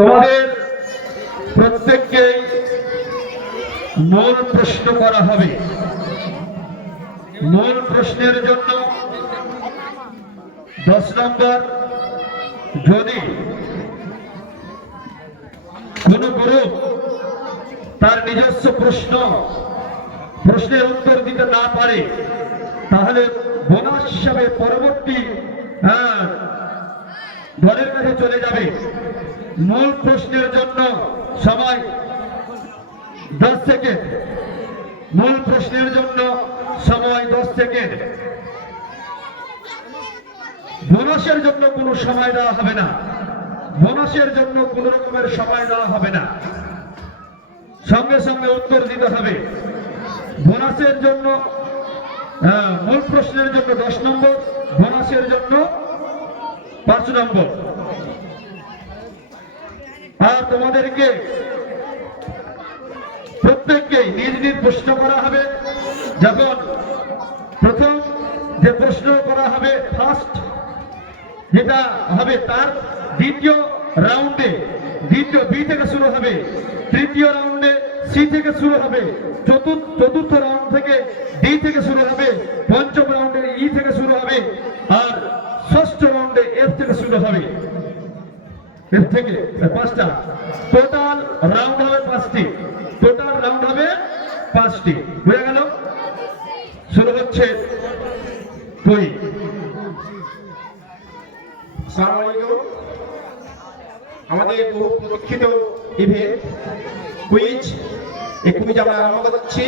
তোমাদের প্রত্যেককে মূল প্রশ্ন করা হবে। মূল প্রশ্নের জন্য 10 নম্বর। যদি কোন গ্রুপ তার নিজস্ব প্রশ্নের উত্তর দিতে না পারে তাহলে বোনাস হিসাবে পরবর্তী দলের কাছে চলে যাবে। মূল প্রশ্নের জন্য সময় 10 সেকেন্ড। মূল প্রশ্নের জন্য সময় 10 সেকেন্ড। বোনাসের জন্য কোনো সময় দেওয়া হবে না। বোনাসের জন্য কোন রকমের সময় দেওয়া হবে না, সঙ্গে সঙ্গে উত্তর দিতে হবে। বোনাসের জন্য মূল প্রশ্নের জন্য 10 নম্বর, বোনাসের জন্য 5 নম্বর। আর তোমাদেরকে প্রত্যেককেই নিজ নিজ প্রশ্ন করা হবে। যখন প্রথম যে প্রশ্ন করা হবে ফার্স্ট যেটা হবে, তার দ্বিতীয় রাউন্ডে দ্বিতীয় বি থেকে শুরু হবে, তৃতীয় রাউন্ডে সি থেকে শুরু হবে, চতুর্থ রাউন্ড থেকে ডি থেকে শুরু হবে, পঞ্চম রাউন্ডে ই থেকে শুরু হবে, আর ষষ্ঠ রাউন্ডে এফ থেকে শুরু হবে। এর থেকে 5টা টোটাল রাউন্ড হবে 5টি। টোটাল রাউন্ড হবে 5টি। বুঝে গেল? শুরু হচ্ছে বই। আসসালামু আলাইকুম। আমাদের বহু প্রতীক্ষিত ইভেন্ট কুইজ, এই কুইজ আমরা আরম্ভ করছি।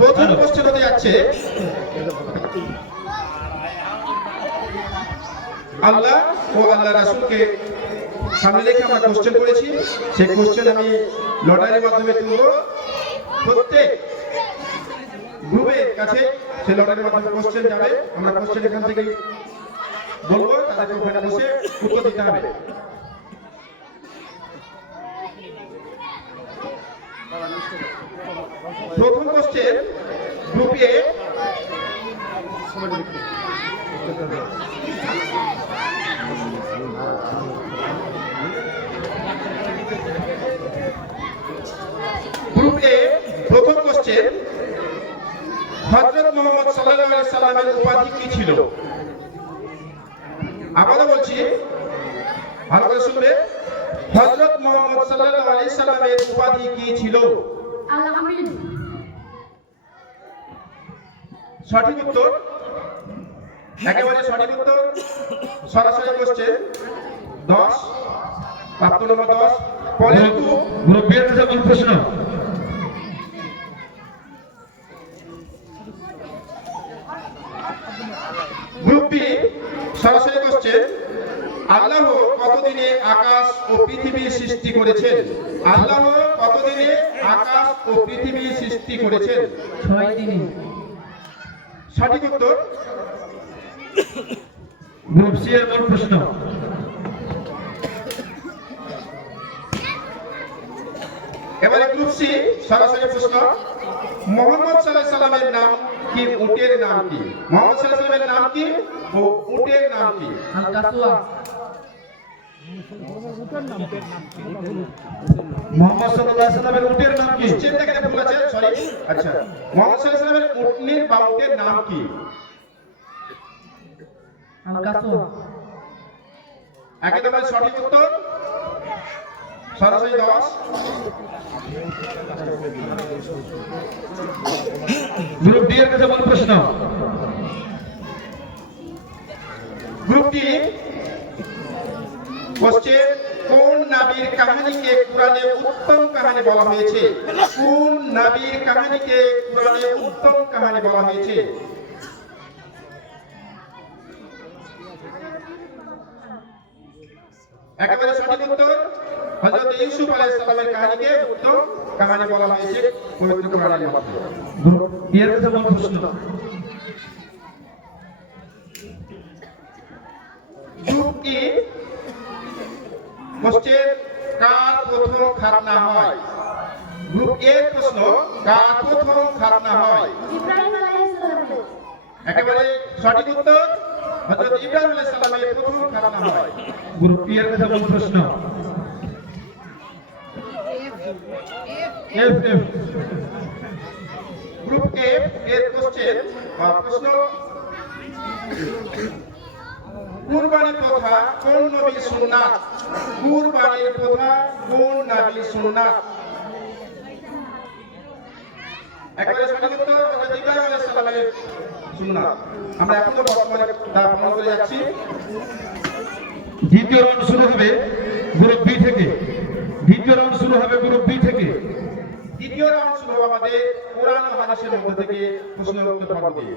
প্রথম কোশ্চেন হতে যাচ্ছে, আল্লাহ ও আল্লাহ রাসূলকে সামনে রেখে আমরা কোশ্চেন করেছি। সেই কোশ্চেন আমি লটারির মাধ্যমে তুলব। প্রত্যেক গ্রুপের কাছে সেই লটারির মাধ্যমে কোশ্চেন যাবে। আমরা কোশ্চেন এখান থেকে বলবো, তাদেরকে ওখানে বসে উত্তর দিতে হবে। প্রথম কোশ্চেন গ্রুপ এ। গ্রুপ এ প্রথম কোশ্চেন, হযরত মুহাম্মদ সাল্লাল্লাহু আলাইহি সাল্লামের উপাধি কি ছিল? আবারও বলছি, ভালো করে শুনবে। হযরত মুহাম্মদ সাল্লাল্লাহু আলাইহি সাল্লামের উপাধি কি ছিল? আল-আমিন। সঠিক উত্তর, একেবারে সঠিক উত্তর। সরাসরি কোশ্চেন 10, প্রাপ্ত নম্বর 10। পরের গ্রুপ বি এর কাছে কোন প্রশ্ন? গ্রুপ বি সরাসরি কোশ্চেন, আল্লাহ কতদিনে আকাশ ও পৃথিবী সৃষ্টি করেছেন? আল্লাহ কতদিনে আকাশ ও পৃথিবী সৃষ্টি করেছেন? 6 দিনে। সঠিক উত্তর। গ্রুপ সি এর কোন প্রশ্ন? এবারে গ্রুপ সি সরাসরি প্রশ্ন, মুহাম্মদ সাল্লাল্লাহু আলাইহি সাল্লামের নাম কি? উটের নাম কি? মুহাম্মদ সাল্লাল্লাহু আলাইহি সাল্লামের নাম কি ও উটের নাম কি? আল-কাসওয়া। মুহাম্মদ সাল্লাল্লাহু আলাইহি সাল্লামের উটের নাম কি? কোশ্চেন থেকে ভুল আছে, সরি। আচ্ছা, মুহাম্মদ সাল্লাল্লাহু আলাইহি সাল্লামের উটনির বা উটের নাম কি? আল-কাসওয়া। একেবারে সঠিক উত্তর। সরাসরি 10। গ্রুপ ডি এর কাছে কোন প্রশ্ন? গ্রুপ ডি কোশ্চেন, কোন নবীর কাহিনীকে কোরআনে উত্তম কাহিনী বলা হয়েছে? কোন নবীর কাহিনীকে কোরআনে উত্তম কাহিনী বলা হয়েছে? একেবারে সঠিক উত্তর। হযরত ইউসুফ আলাইহিস সালামের কাহিনীকে উত্তম কাহিনী বলা হয়েছে পবিত্র কোরআনের মধ্যে। গ্রুপ ই এর কাছে কোন প্রশ্ন? গ্রুপ ই কোশ্চেন, কার প্রথম খাতনা হয়? গ্রুপ এর প্রশ্ন, কার প্রথম খাতনা হয়? ইব্রাহিম আলাইহিস সালামের। একেবারে সঠিক উত্তর হযরত ইব্রাহিম আলাইহিস সালামের প্রথম খাতনা হয়। গ্রুপ ই এর কাছে মূল প্রশ্ন এফ এফ গ্রুপ এফ এর প্রশ্ন কুরবানির প্রথা কোন নবীর সুন্নাত? কুরবানির প্রথা কোন নবীর সুন্নাত? একেবারে সঠিক উত্তর হযরত ইব্রাহিম আলাইহিস সালামের সুন্নাত। আমরা এখন বর্তমানে তা প্রমাণ করে যাচ্ছি। দ্বিতীয় রাউন্ড শুরু হবে গ্রুপ বি থেকে। দ্বিতীয় রাউন্ড শুরু হবে গ্রুপ বি থেকে। দ্বিতীয় রাউন্ড শুরু হবে আমাদের কোরআন ও হাদিসের মধ্যে থেকে প্রশ্ন উত্তর পর্ব দিয়ে।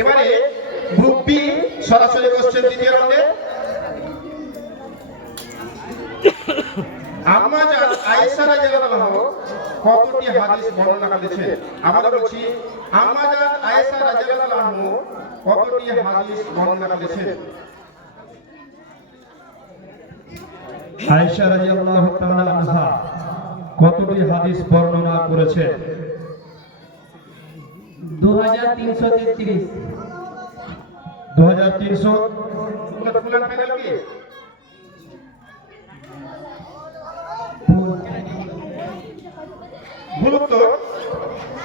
এবারে গ্রুপ বি সরাসরি কোশ্চেন দ্বিতীয় রাউন্ডে। আম্মা জান আয়েশা রাদিয়াল্লাহু আনহা কতটি হাদিস বর্ণনা করেছেন? আমরা বলছি আম্মা জান আয়েশা রাদিয়াল্লাহু আনহা কতটি হাদিস বর্ণনা করেছেন? আয়েশা রাদিয়াল্লাহু তাআলা আনহা কতটি হাদিস বর্ণনা করেছেন? 2333 2300 উত্তর ফুলান ফাইনাল কি? ভুল উত্তর।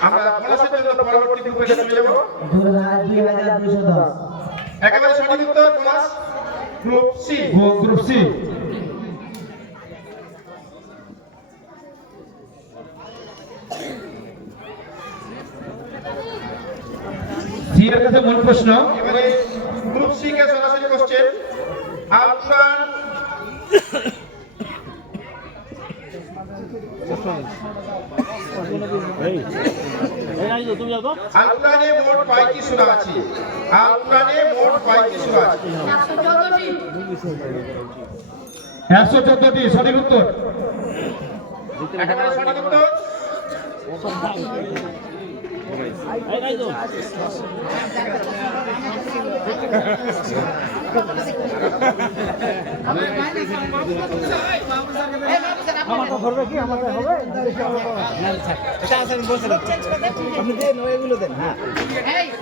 আমরা বোনাসের জন্য পরবর্তী গ্রুপে চলে যাব। 2210 একেবারে সঠিক উত্তর bonus group C. Group C. C এর কাছে মূল প্রশ্ন এবারে গ্রুপ সি কে সরাসরি কোশ্চেন। আল কোরআন আল কোরআনে মোট কয়টি সূরা আছে? আল কোরআনে মোট কয়টি সূরা আছে? 114টি সঠিক উত্তর। একেবারে সঠিক উত্তর।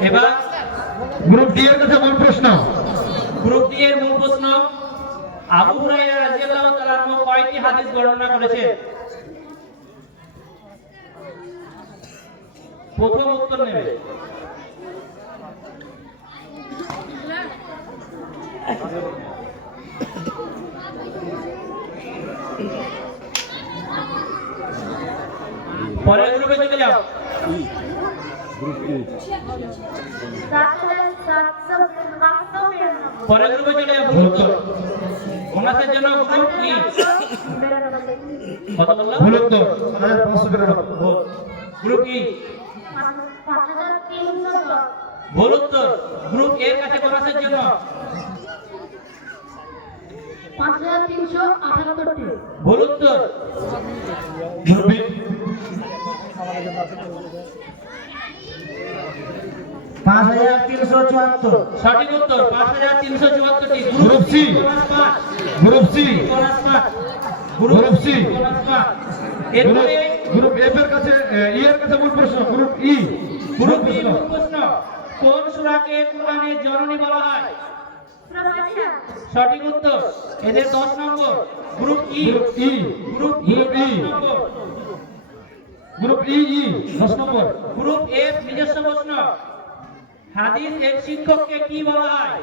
এবার গ্রুপ ডি এর কাছে মূল প্রশ্ন গ্রুপ ডি এর মূল প্রশ্ন, আবু হুরায়রা রাদিয়াল্লাহু তাআলা আনহু কয়টি হাদিস বর্ণনা করেছেন? প্রথম উত্তর নেবে। পরের গ্রুপে চলে যাও। পরের গ্রুপে চলে যাও। ভুল উত্তর। বোনাসের জন্য গ্রুপ ই। কত বললাম? ভুল উত্তর 5592। গ্রুপ ই। ভুল উত্তর। গ্রুপ এর কাছে বোনাসের জন্য 5378টি। ভুল উত্তর। Group B 5374। সঠিক উত্তর 5374টি। Group C. Group C. Group C. এরপরে গ্রুপ এফ এর কাছে ই এর কাছে মূল প্রশ্ন গ্রুপ ই। গ্রুপ ই মূল প্রশ্ন, কোন সূরাকে কোরআনের জননী বলা হয়? সঠিক উত্তর। এদের 10 নম্বর। Group E. Group E. Group E group E. 10 নম্বর। গ্রুপ ই 10 নম্বর। গ্রুপ এফ নিজস্ব প্রশ্ন, হাদিস এক শিক্ষককে কি বলা হয়?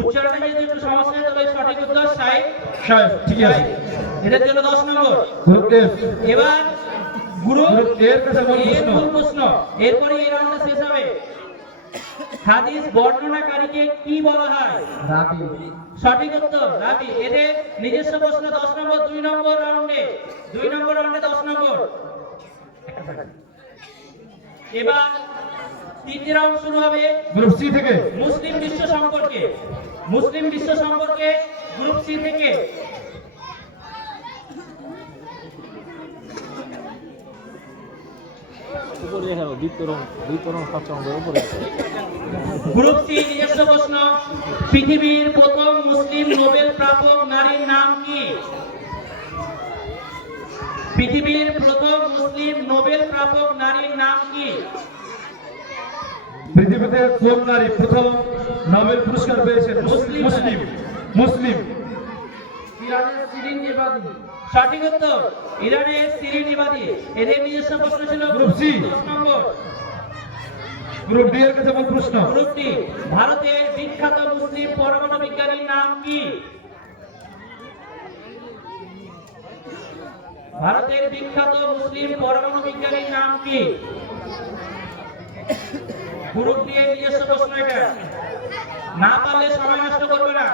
উচ্চারণে যদি একটু সমস্যা হয় তবে সঠিক উত্তর সাহেব। সাহেব ঠিক আছে। এদের জন্য 10 নম্বর। Group F. এবার গ্রুপ গ্রুপ এ এর কাছে মূল এর প্রশ্ন মূল প্রশ্ন, এরপরে এই রাউন্ডটা শেষ হবে। হাদিস বর্ণনাকারীকে কি বলা হয়? রাবি। সঠিক উত্তর রাবি। এদের নিজস্ব প্রশ্ন 10 নম্বর। 2 নম্বর রাউন্ডে 10 নম্বর। এবার তৃতীয় রাউন্ড শুরু হবে গ্রুপ সি থেকে মুসলিম বিশ্ব সম্পর্কে। মুসলিম বিশ্ব সম্পর্কে গ্রুপ সি থেকে উপরে হ্যাঁ দুই তরং সবচেয়ে উপরে গ্রুপ সি নিজস্ব প্রশ্ন, পৃথিবীর প্রথম মুসলিম নোবেল প্রাপক নারীর নাম কি? পৃথিবীর প্রথম মুসলিম নোবেল প্রাপক নারীর নাম কি? পৃথিবীতে কোন নারী প্রথম নোবেল পুরস্কার পেয়েছেন? মুসলিম। মুসলিম মুসলিম ইরানের শিরিন ইবাদি। সঠিক উত্তর ইরানের শিরিন ইবাদি। এদের নিজস্ব প্রশ্ন ছিল গ্রুপ সি। 10 নম্বর। গ্রুপ ডি এর কাছে আমার প্রশ্ন, গ্রুপ ডি, ভারতের বিখ্যাত মুসলিম পরমাণু বিজ্ঞানীর নাম কি? ভারতের বিখ্যাত মুসলিম পরমাণু বিজ্ঞানীর নাম কি? গ্রুপ ডি এর নিজস্ব প্রশ্ন এটা, না পারলে সময় নষ্ট করবে না।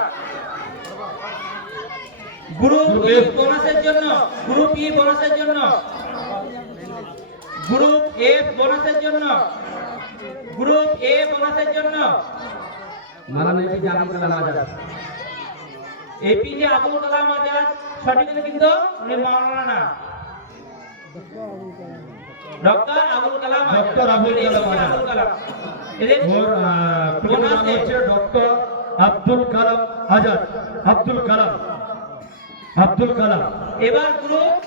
গ্রুপ ই বোনাসের জন্য, গ্রুপ ই বোনাসের জন্য, গ্রুপ এফ বোনাসের জন্য, গ্রুপ এ বোনাসের জন্য এপিজে আবুল কালাম আজাদ। সঠিক কিন্তু উনি মাওলানা না, ডক্টর আবুল কালাম আজাদ। ডক্টর আবুল কালাম আজাদ। আবুল কালাম এদের ওর প্রকৃত নাম হচ্ছে ডক্টর আব্দুল কালাম আজাদ। আব্দুল কালাম, আব্দুল কালাম। এবার গ্রুপ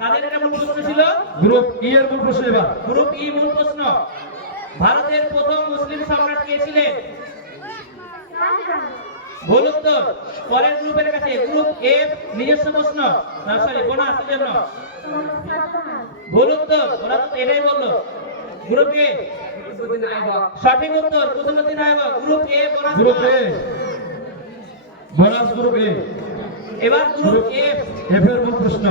কাদের এটা মূল প্রশ্ন ছিল? গ্রুপ ই এর মূল প্রশ্ন এবার। গ্রুপ ই মূল প্রশ্ন, ভারতের প্রথম মুসলিম সম্রাট কে ছিলেন? ভুল উত্তর। পরের গ্রুপের কাছে গ্রুপ এফ নিজস্ব প্রশ্ন, না সরি বোনাসের জন্য। ভুল উত্তর, ওরা তো এটাই বললো। গ্রুপ এ সঠিক উত্তর কুতুবউদ্দিন আইবক। গ্রুপ এ বোনাস। গ্রুপ এ বোনাস, গ্রুপ এ। এবার গ্রুপ এফ, এফ এর মূল প্রশ্ন,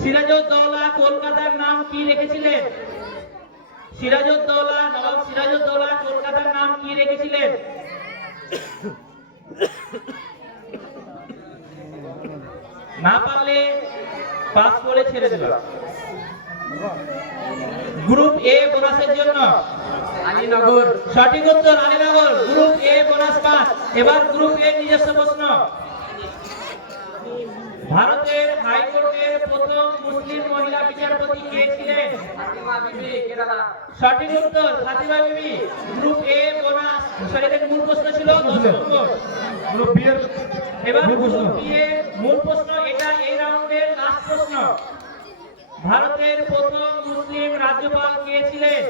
সিরাজউদ্দৌলা কলকাতার নাম কি রেখেছিলেন? সিরাজউদ্দৌলা, নবাব সিরাজউদ্দৌলা কলকাতার নাম কি রেখেছিলেন? না পারলে পাস করে ছেড়ে দেবে। গ্রুপ এ বোনাসের জন্য আলীনগর। সঠিক উত্তর আলীনগর। গ্রুপ এ বোনাস পাস। এবার গ্রুপ এ নিজস্ব প্রশ্ন, ভারতের হাইকোর্টের প্রথম মুসলিম মহিলা বিচারপতি কে ছিলেন? সঠিক উত্তর ফাতিমা বিবি। গ্রুপ এ বোনাস, সরি এর মূল প্রশ্ন ছিল 10 নম্বর। গ্রুপ বি এর এবার মূল প্রশ্ন। গ্রুপ বি এর মূল প্রশ্ন, এটা এই রাউন্ডের লাস্ট প্রশ্ন, ভারতের প্রথম মুসলিম রাজ্যপাল কে ছিলেন?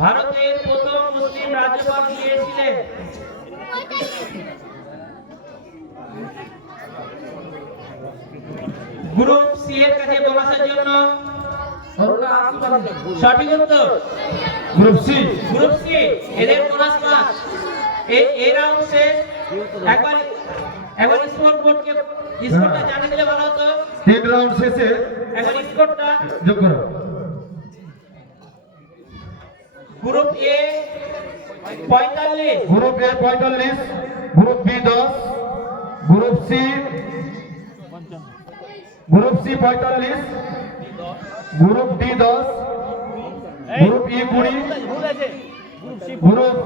ভারতের প্রথম মুসলিম রাজ্যপাল কে ছিলেন? গ্রুপ সি এর কাছে বোনাসের জন্য সঠিক উত্তর গ্রুপ সি। গ্রুপ সি, এদের বোনাস পাস। এই রাউন্ড শেষ। একবার স্কোর বোর্ডকে স্কোরটা জানিয়ে দিলে ভালো হতো। 3 রাউন্ড শেষে একবার স্কোরটা। যোগ করো। Group A 45, group A 45, group B 10, group C 45, group D 10, group E 20, group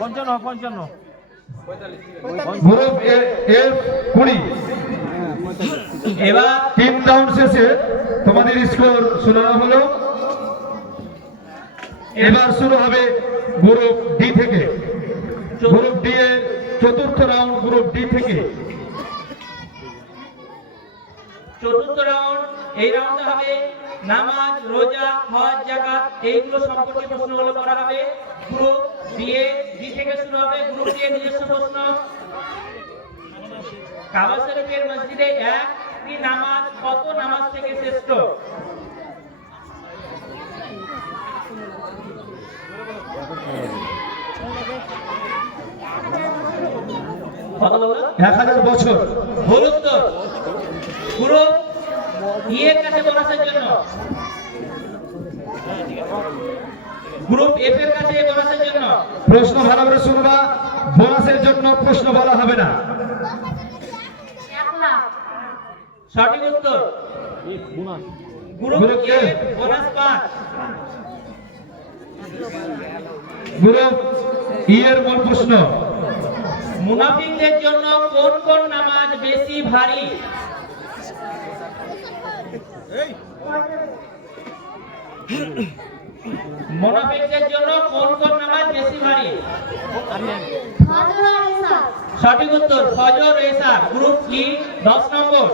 55 group F 20। এবার 3 রাউন্ড শেষে তোমাদের স্কোর শোনানো হলো। এবার শুরু হবে গ্রুপ ডি থেকে। গ্রুপ ডি এর চতুর্থ রাউন্ড গ্রুপ ডি থেকে। চতুর্থ রাউন্ড, এই রাউন্ডে হবে নামাজ, রোজা, হজ, যাকাত, এইগুলো সম্পর্কে প্রশ্নগুলো করা হবে। গ্রুপ বি এ ডি থেকে শুরু হবে। গ্রুপ ডি এর নিজস্ব প্রশ্ন, কাবা শরীফের মসজিদে একটি নামাজ কত নামাজ থেকে শ্রেষ্ঠ? কত বললো? 1000 বছর। ভুল উত্তর। গ্রুপ ই এর কাছে বোনাসের জন্য, গ্রুপ এফ এর কাছে বোনাসের জন্য প্রশ্ন ভালো করে শুনবা, বোনাসের জন্য প্রশ্ন বলা হবে না। সঠিক উত্তর গ্রুপ গ্রুপ এ এ। Bonus pass. গ্রুপ ই এর মূল প্রশ্ন, মুনাফিকদের জন্য কোন কোন নামাজ বেশি ভারী? মোনাফিকদের জন্য কোন কোন নামাজ বেশি ভারী? ফজর আর ইশা। সঠিক উত্তর ফজর এশা। গ্রুপ ই 10 নম্বর।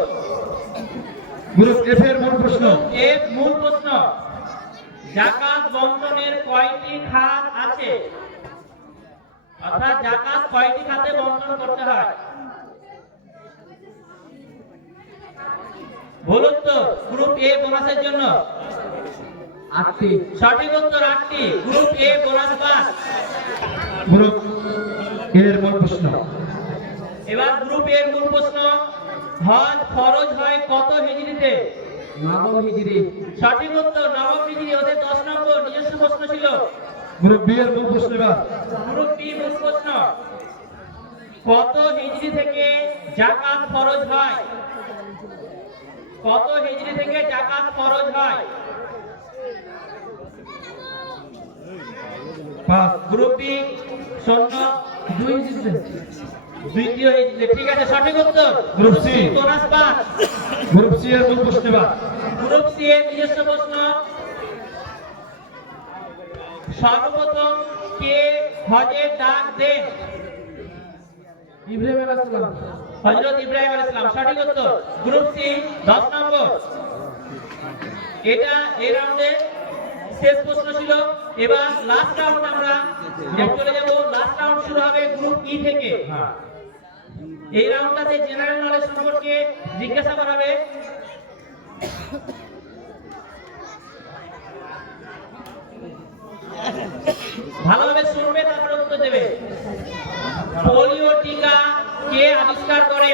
গ্রুপ এফ এর মূল প্রশ্ন। এর মূল প্রশ্ন, যাকাত বন্টনের কয়টি খাত আছে? অর্থাৎ যাকাত কয়টি খাতে বন্টন করতে হয়? বলুন তো। গ্রুপ এ বোনাসের জন্য 8টি। সঠিক উত্তর 8টি। গ্রুপ এ বোনাস পাস। গ্রুপ এর মূল প্রশ্ন। এবার গ্রুপ এর মূল প্রশ্ন, হজ ফরজ হয় কত হিজরিতে? নবম হিজরি। সঠিক উত্তর নবম হিজরি। ওদের 10 নম্বর নিজস্ব প্রশ্ন ছিল। গ্রুপ বি এর মূল প্রশ্ন এবার। গ্রুপ বি মূল প্রশ্ন, কত হিজরি থেকে যাকাত ফরজ হয়? কত হিজরি থেকে যাকাত ফরজ হয়? পাঁচ। গ্রুপ বি শূন্য 2 হিজরি। দ্বিতীয় হিজরি। ঠিক আছে, সঠিক উত্তর group C. Bonus pass. Group C এর মূল প্রশ্ন এবার। গ্রুপ সি এর নিজস্ব প্রশ্ন, সর্বপ্রথম কে হজের ডাক দেন? ইব্রাহিম আলাইহিস সালাম। হযরত ইব্রাহিম আলাইহিস সালাম। সঠিক উত্তর গ্রুপ সি 10 নম্বর। এটা এই রাউন্ডে শেষ প্রশ্ন ছিল। এবার লাস্ট রাউন্ড আমরা চলে যাব। লাস্ট রাউন্ড শুরু হবে গ্রুপ ই থেকে। এই রাউন্ডটাতে জেনারেল নলেজ সম্পর্কে জিজ্ঞাসা করা হবে। ভালোভাবে শুনবে, তারপরে উত্তর দেবে। পোলিও টিকা কে আবিষ্কার করে?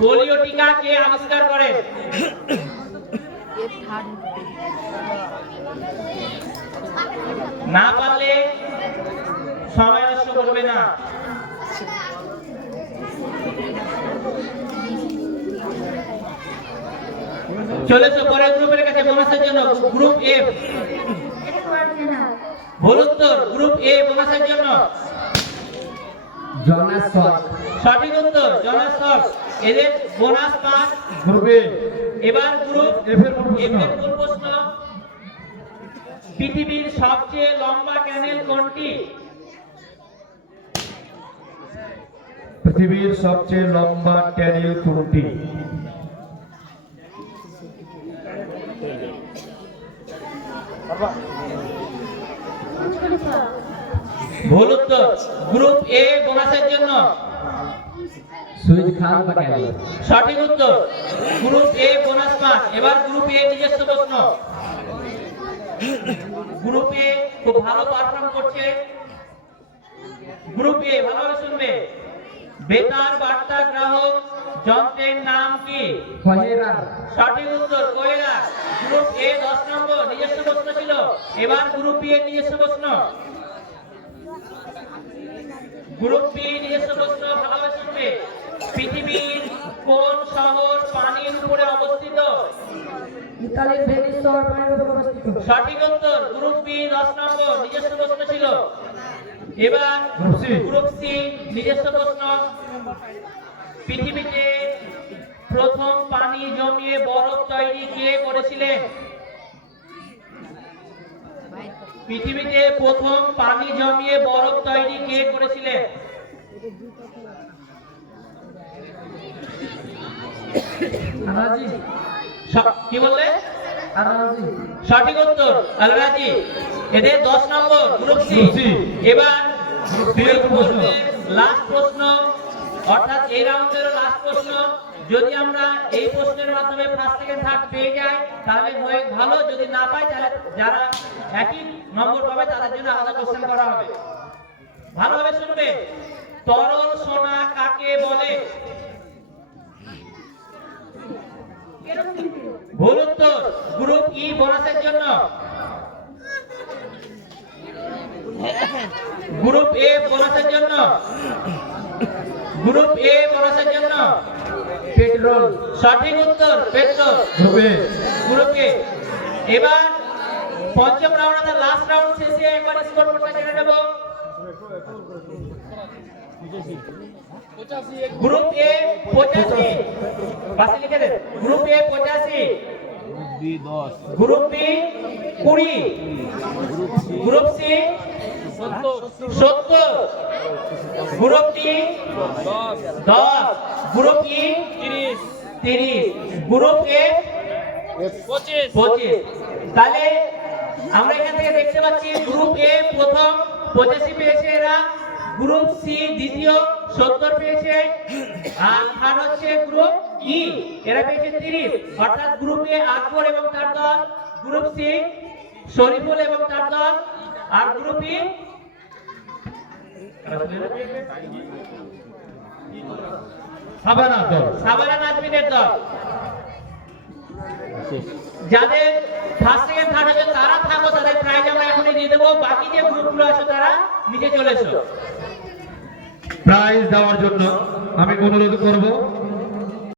পোলিও টিকা কে আবিষ্কার করে? না পারলে সময় নষ্ট করবে না। চলেছো পরের গ্রুপের কাছে বোনাসের জন্য। Group F. ভুল উত্তর গ্রুপ এ বোনাসের জন্য জনাস সৎ। সঠিক উত্তর জনাস সব। এদের বোনাস পাস। গ্রুপ এ। এবার গ্রুপ এফ এর মূল এফ প্রশ্ন। এর মূল প্রশ্ন, পৃথিবীর সবচেয়ে লম্বা ক্যানেল কোনটি? পৃথিবীর সবচেয়ে লম্বা ট্যানেল কোনটি? ভুল উত্তর গ্রুপ এ বোনাসের জন্য সুইজ খান পাটালি। সঠিক উত্তর গ্রুপ এ বোনাস পাস। এবার গ্রুপ এ নিজস্ব প্রশ্ন। গ্রুপ এ খুব ভালো পারফর্ম করছে। গ্রুপ এ ভালোভাবে শুনবে। বেতার বার্তা গ্রাহক যন্ত্রের নাম কি? ফহেরা। সঠিক উত্তর কোয়েরা। গ্রুপ এ 10 নম্বর নিজস্ব প্রশ্ন ছিল। এবার গ্রুপ বি এর নিজস্ব প্রশ্ন। গ্রুপ বি নিজস্ব প্রশ্ন, ভালোভাবে শুনবে। পৃথিবীর কোন শহর পানির উপরে অবস্থিত? ইতালির ভেনিস শহর পানির উপর অবস্থিত। সঠিক উত্তর গ্রুপ বি 10 নম্বর নিজস্ব প্রশ্ন ছিল। এবার গ্রুপ সি। গ্রুপ সি নিজস্ব প্রশ্ন, পৃথিবীতে প্রথম পানি জমিয়ে বরফ তৈরি কে করেছিলেন? পৃথিবীতে প্রথম পানি জমিয়ে বরফ তৈরি কে করেছিলেন? আরাজি। কি বললে? আরাজি। সঠিক উত্তর আল-রাজি। এদের 10 নম্বর গ্রুপ সি। Group C. এবার এর প্রশ্ন। লাস্ট প্রশ্ন, অর্থাৎ এই রাউন্ডের লাস্ট প্রশ্ন। যদি আমরা এই প্রশ্নের মাধ্যমে ফার্স্ট সেকেন্ড থার্ড পেয়ে যাই তাহলে হয়ে ভালো, যদি না পাই তাহলে যারা একই নম্বর পাবে তাদের জন্য আলাদা কোশ্চেন করা হবে। ভালোভাবে শুনবে। তরল সোনা কাকে বলে? ভুল উত্তর গ্রুপ ই বোনাসের জন্য। গ্রুপ এ বোনাসের জন্য। গ্রুপ এ বোনাসের জন্য পেট্রোল। সঠিক উত্তর পেট্রোল। গ্রুপ এ। গ্রুপ এ। এবার পঞ্চম রাউন্ড, লাস্ট রাউন্ড শেষে একবার স্কোর বোর্ডটা জেনে নেব। গ্রুপ এ 85, পাশে লিখে দেন। Group A 85, B 10, group B 20, group C 70, group D 10, group E 30, group A 25। তাহলে আমরা এখান থেকে দেখতে পাচ্ছি গ্রুপ এ প্রথম 85 পেয়েছে এরা, গ্রুপ সি দ্বিতীয় 70 পেয়েছে, আর থার্ড হচ্ছে গ্রুপ ই, এরা পেয়েছে 30। অর্থাৎ গ্রুপ এ আকবর এবং তার দল, গ্রুপ সি শরীফুল এবং তার দল, আর গ্রুপ ই সাবানা দল। সাবানা নাজমিনের দল। যাদের ফার্স্ট সেকেন্ড থার্ড হয়েছে তারা থাকো, তাদের প্রাইজ আমরা এখনই দিয়ে দেবো। বাকি যে গ্রুপগুলো আছে তারা নিচে চলে এসো। প্রাইজ দেওয়ার জন্য আমি অনুরোধ করব